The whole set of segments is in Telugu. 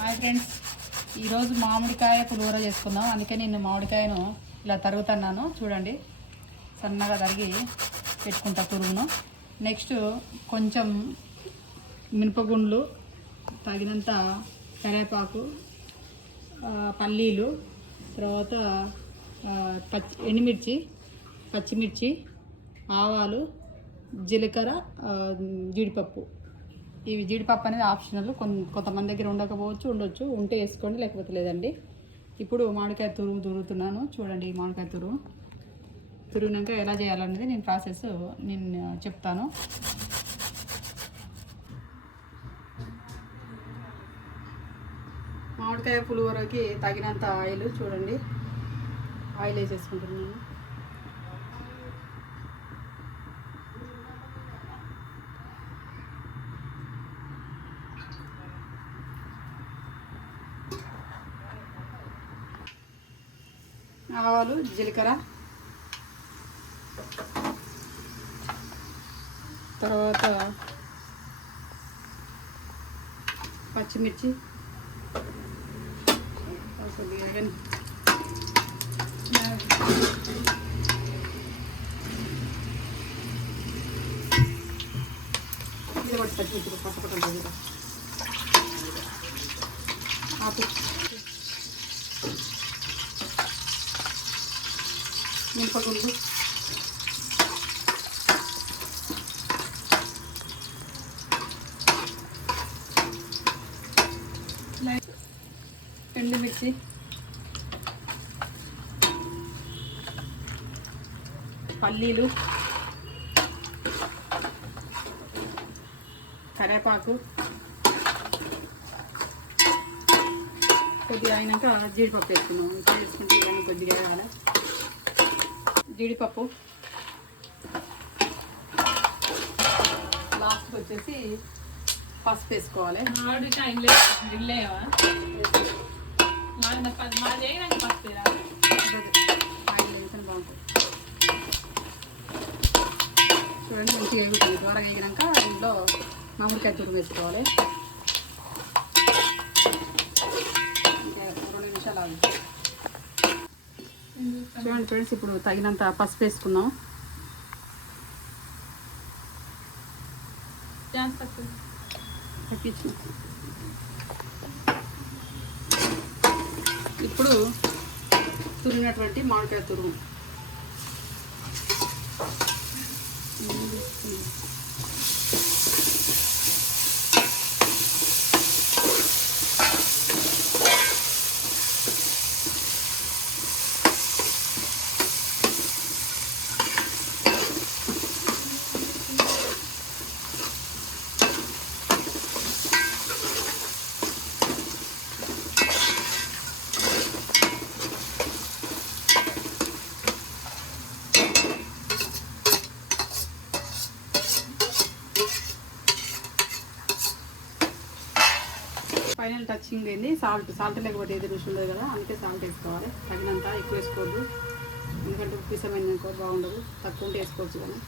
హాయ్ ఫ్రెండ్స్, ఈరోజు మామిడికాయ పులిహోర చేసుకుందాం. అందుకే నేను మామిడికాయను ఇలా తరుగుతున్నాను. చూడండి, సన్నగా తరిగి పెట్టుకుంటా తురుగును. నెక్స్ట్ కొంచెం మినపగుండ్లు, తగినంత కరివేపాకు, పల్లీలు, తర్వాత ఎండుమిర్చి, పచ్చిమిర్చి, ఆవాలు, జీలకర్ర, జీడిపప్పు. ఇవి జీడిపప్పు అనేది ఆప్షనల్. కొంతమంది దగ్గర ఉండొచ్చు, ఉంటే వేసుకోండి, లేకపోతే లేదండి. ఇప్పుడు మామిడికాయ తురుగుతున్నాను. చూడండి, ఈ మామిడికాయ తురిగినాక ఎలా చేయాలనేది నేను ప్రాసెస్ చెప్తాను. మామిడికాయ పులిహోరకి తగినంత ఆయిల్, చూడండి ఆయిల్ వేసేసుకుంటున్నాను. ఆవాలు, జీలకర్ర, తర్వాత పచ్చిమిర్చి, పచ్చిమిర్చి పచ్చపట్టు ఆపు, మినపగుండ్లు, ఎండుమిర్చి, పల్లీలు, కరివేపాకు, కొద్దిగా అయినాక జీడిపప్పు వేసుకున్నాం. ఇంకా వేసుకుంటే ఇవన్నీ కొద్దిగా వేయాలి. జీడిపప్పు, లాస్ట్ వచ్చేసి పసుపు వేసుకోవాలి. బాగుంటుంది. చూడండి, మంచిగా ఎగుతుంది. త్వరగా ఎగినాక ఇంట్లో మామిడికాయ తురుము వేసుకోవాలి. ఇంకా 2 నిమిషాలు ఆగి. చూడండి ఫ్రెండ్స్, ఇప్పుడు తగినంత పసుపు వేసుకుందాం. ఇప్పుడు తురిగినటువంటి మామిడికాయ తురుము ఫైనల్ టచింగ్ ఏంది సాల్ట్ లేకపోతే ఏది రుచి ఉండదు కదా, అందుకే సాల్ట్ వేసుకోవాలి. తగినంత, ఎక్కువ వేసుకోవద్దు, ఎందుకంటే ఉప్పు ఇష్టమైంది అనుకో బాగుండదు. తక్కువ ఉంటే వేసుకోవచ్చు కానీ.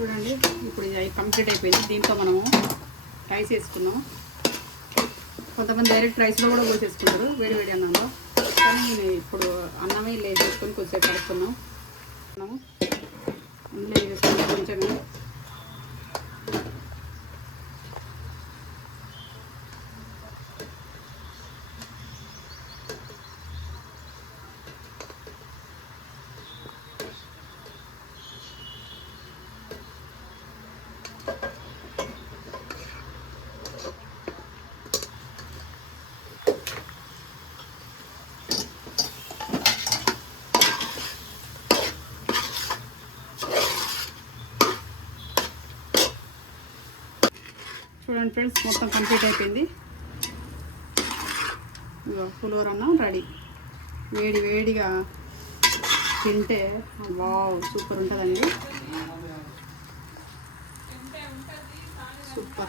చూడండి, ఇప్పుడు ఇది కంప్లీట్ అయిపోయింది. దీంట్లో మనము రైస్ వేసుకున్నాము. కొంతమంది డైరెక్ట్ రైస్లో కూడా పోసేసుకుంటారు, వేడి అన్నంలో. కానీ నేను ఇప్పుడు అన్నమే ఇలా వేసేసుకొని కొద్దిసేపు కలుపుకున్నాము. అందులో వేసుకుని కొంచెం చూడండి ఫ్రెండ్స్, మొత్తం కంప్లీట్ అయిపోయింది. పులిహోర అన్నం రెడీ. వేడిగా తింటే వావ్, సూపర్ ఉంటుందండి. సూపర్. అబ్బా